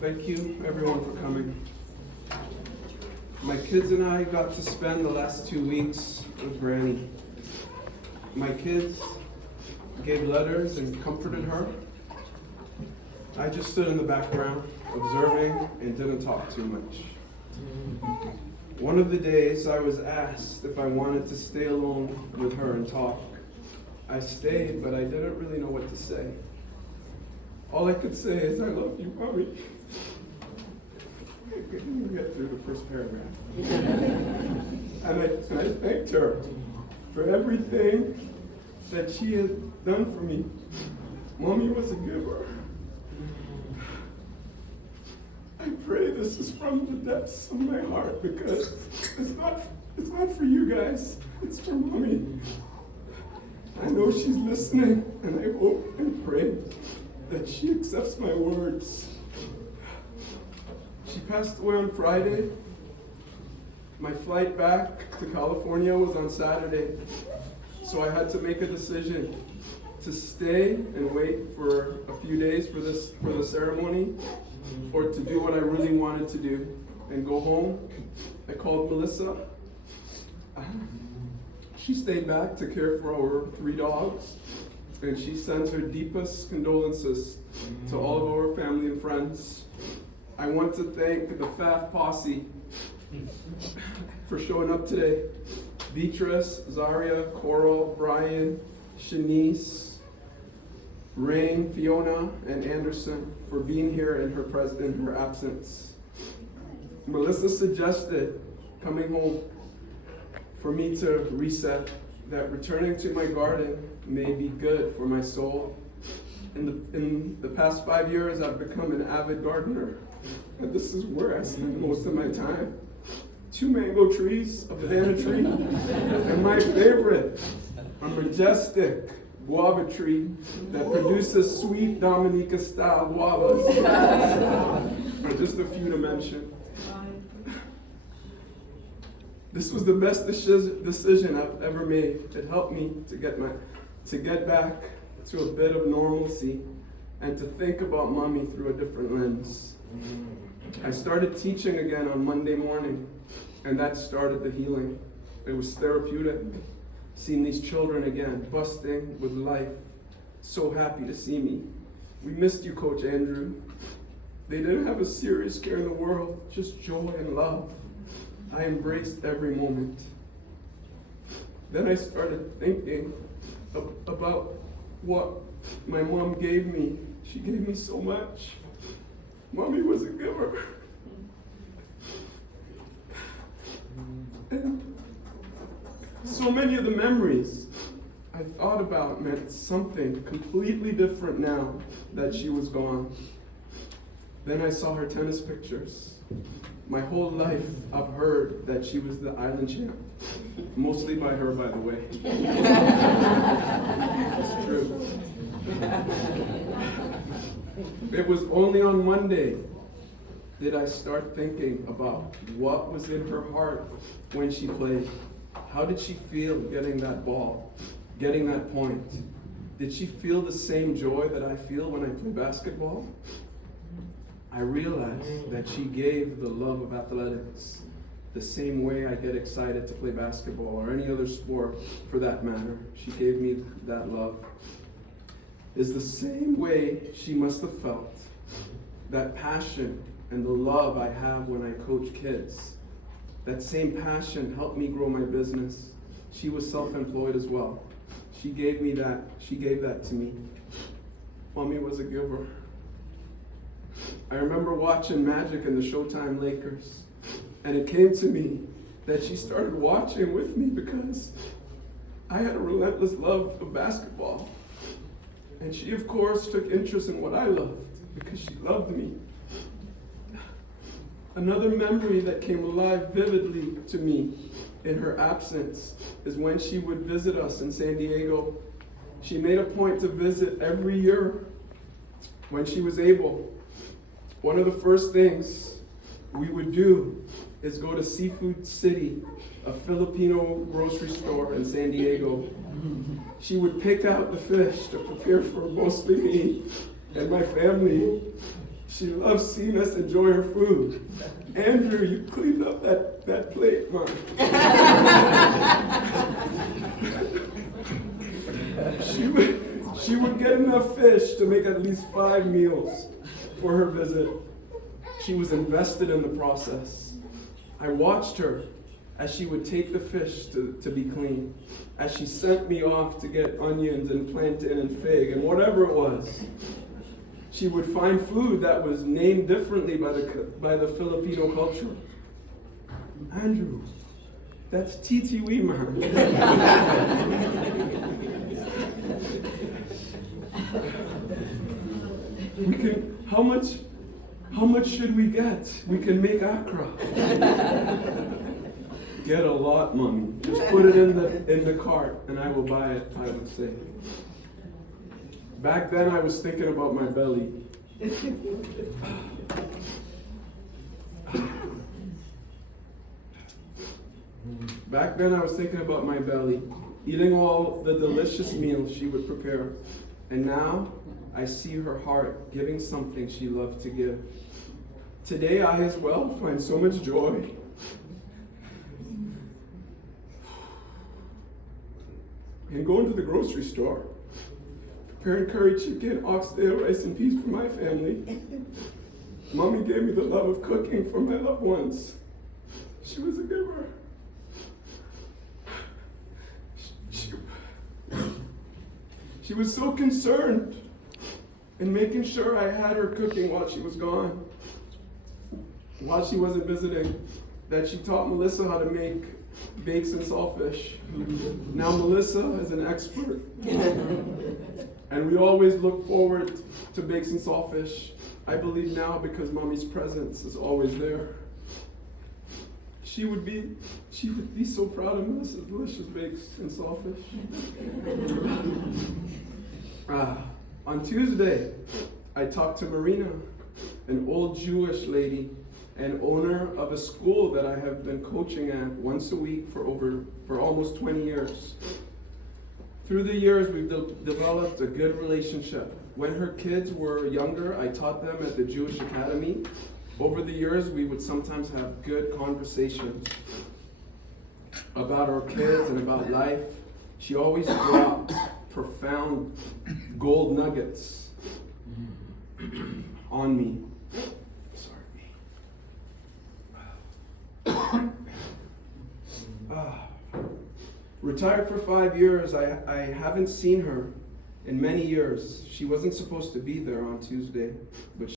Thank you, everyone, for coming. My kids and I got to spend the last 2 weeks with Granny. My kids gave letters and comforted her. I just stood in the background, observing, and didn't talk too much. One of the days I was asked if I wanted to stay alone with her and talk. I stayed, but I didn't really know what to say. All I could say is, I love you, Mommy. I couldn't get through the first paragraph. and I thanked her for everything that she had done for me. Mommy was a giver. I pray this is from the depths of my heart because it's not for you guys, it's for Mommy. I know she's listening, and I hope and pray that she accepts my words. She passed away on Friday. My flight back to California was on Saturday, so I had to make a decision to stay and wait for a few days for the ceremony, or to do what I really wanted to do and go home. I called Melissa. She stayed back to care for our 3 dogs, and she sends her deepest condolences to all of our family and friends. I want to thank the FAF posse for showing up today. Beatrice, Zaria, Coral, Brian, Shanice, Rain, Fiona, and Anderson for being here in her absence. Melissa suggested coming home for me to reset, that returning to my garden may be good for my soul. In the past 5 years, I've become an avid gardener, and this is where I spend most of my time. 2 mango trees, a banana tree, and my favorite, a majestic guava tree that produces sweet Dominica-style guavas. Or just a few to mention. This was the best decision I've ever made. It helped me to get back to a bit of normalcy and to think about Mommy through a different lens. I started teaching again on Monday morning, and that started the healing. It was therapeutic, seeing these children again, busting with life, so happy to see me. We missed you, Coach Andrew. They didn't have a serious care in the world, just joy and love. I embraced every moment. Then I started thinking about what my mom gave me. She gave me so much. Mommy was a giver. And so many of the memories I thought about meant something completely different now that she was gone. Then I saw her tennis pictures. My whole life, I've heard that she was the island champ. Mostly by her, by the way. It's true. It was only on Monday did I start thinking about what was in her heart when she played. How did she feel getting that ball, getting that point? Did she feel the same joy that I feel when I play basketball? I realized that she gave the love of athletics the same way I get excited to play basketball or any other sport for that matter. She gave me that love. It's the same way she must have felt. That passion and the love I have when I coach kids. That same passion helped me grow my business. She was self-employed as well. She gave me that. She gave that to me. Mommy was a giver. I remember watching Magic and the Showtime Lakers, and it came to me that she started watching with me because I had a relentless love of basketball. And she, of course, took interest in what I loved because she loved me. Another memory that came alive vividly to me in her absence is when she would visit us in San Diego. She made a point to visit every year when she was able. One of the first things we would do is go to Seafood City, a Filipino grocery store in San Diego. She would pick out the fish to prepare for mostly me and my family. She loves seeing us enjoy her food. Andrew, you cleaned up that plate, man. She would get enough fish to make at least 5 meals for her visit. She was invested in the process. I watched her as she would take the fish to be cleaned, as she sent me off to get onions and plantain and fig and whatever it was. She would find food that was named differently by the Filipino culture. Andrew, that's titiwi, man. How much should we get? We can make akra. Get a lot, Mummy. Just put it in the cart and I will buy it, I would say. Back then I was thinking about my belly. Back then I was thinking about my belly, eating all the delicious meals she would prepare. And now I see her heart giving something she loved to give. Today I as well find so much joy. And going to the grocery store, preparing curry chicken, oxtail, rice, and peas for my family. Mommy gave me the love of cooking for my loved ones. She was a giver. She was so concerned in making sure I had her cooking while she was gone, while she wasn't visiting, that she taught Melissa how to make bakes and saltfish. Now Melissa is an expert. And we always look forward to bakes and saltfish. I believe now because Mommy's presence is always there. She would be so proud of Melissa's delicious bakes and saltfish. On Tuesday, I talked to Marina, an old Jewish lady and owner of a school that I have been coaching at once a week for almost 20 years. Through the years, we've developed a good relationship. When her kids were younger, I taught them at the Jewish Academy. Over the years, we would sometimes have good conversations about our kids and about life. She always dropped profound gold nuggets on me. Retired for 5 years. I haven't seen her in many years. She wasn't supposed to be there on Tuesday, but